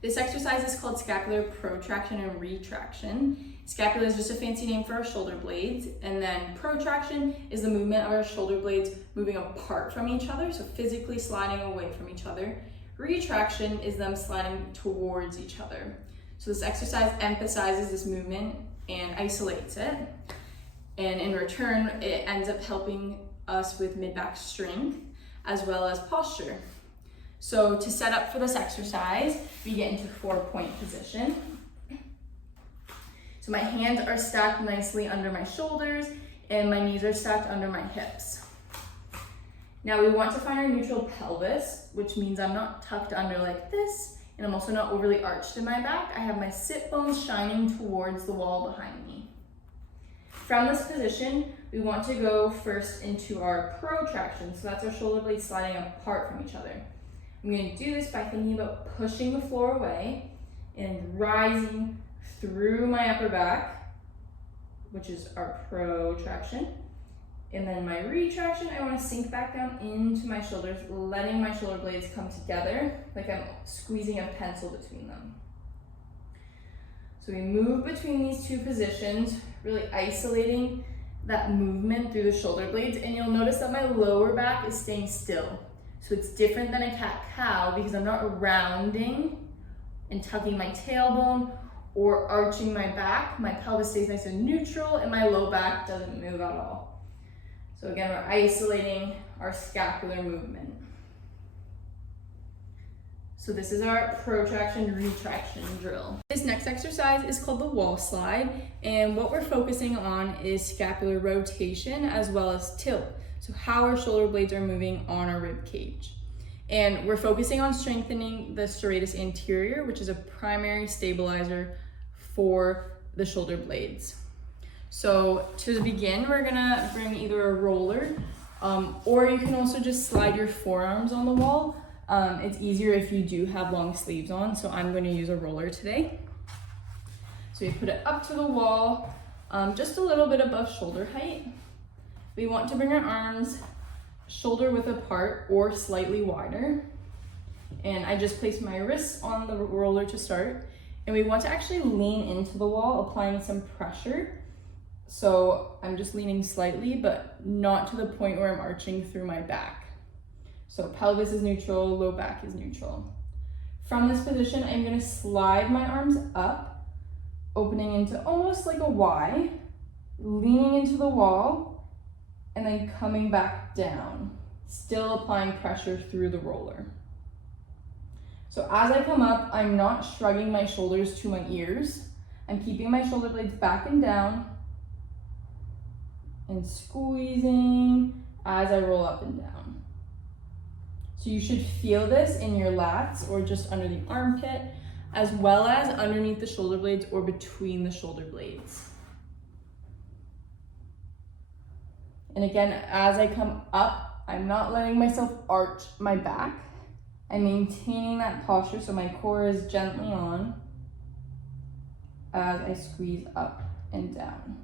This exercise is called scapular protraction and retraction. Scapula is just a fancy name for our shoulder blades, and then protraction is the movement of our shoulder blades moving apart from each other, so physically sliding away from each other. Retraction is them sliding towards each other. So this exercise emphasizes this movement and isolates it, and in return it ends up helping us with mid-back strength as well as posture. So to set up for this exercise, we get into 4-point position. So my hands are stacked nicely under my shoulders and my knees are stacked under my hips. Now we want to find our neutral pelvis, which means I'm not tucked under like this, and I'm also not overly arched in my back. I have my sit bones shining towards the wall behind me. From this position, we want to go first into our protraction. So that's our shoulder blades sliding apart from each other. I'm going to do this by thinking about pushing the floor away and rising through my upper back, which is our protraction. And then my retraction, I want to sink back down into my shoulders, letting my shoulder blades come together like I'm squeezing a pencil between them. So we move between these two positions, really isolating that movement through the shoulder blades, and you'll notice that my lower back is staying still. So it's different than a cat-cow because I'm not rounding and tucking my tailbone or arching my back. My pelvis stays nice and neutral and my low back doesn't move at all. So again, we're isolating our scapular movement. So this is our protraction retraction drill. This next exercise is called the wall slide, and what we're focusing on is scapular rotation as well as tilt. So how our shoulder blades are moving on our rib cage. And we're focusing on strengthening the serratus anterior, which is a primary stabilizer for the shoulder blades. So to begin, we're gonna bring either a roller, or you can also just slide your forearms on the wall. It's easier if you do have long sleeves on, so I'm going to use a roller today. So we put it up to the wall, just a little bit above shoulder height. We want to bring our arms shoulder width apart or slightly wider. And I just placed my wrists on the roller to start. And we want to actually lean into the wall, applying some pressure. So I'm just leaning slightly, but not to the point where I'm arching through my back. So pelvis is neutral, low back is neutral. From this position, I'm going to slide my arms up, opening into almost like a Y, leaning into the wall, and then coming back down, still applying pressure through the roller. So as I come up, I'm not shrugging my shoulders to my ears. I'm keeping my shoulder blades back and down and squeezing as I roll up and down. So you should feel this in your lats or just under the armpit, as well as underneath the shoulder blades or between the shoulder blades. And again, as I come up, I'm not letting myself arch my back. I'm maintaining that posture so my core is gently on as I squeeze up and down.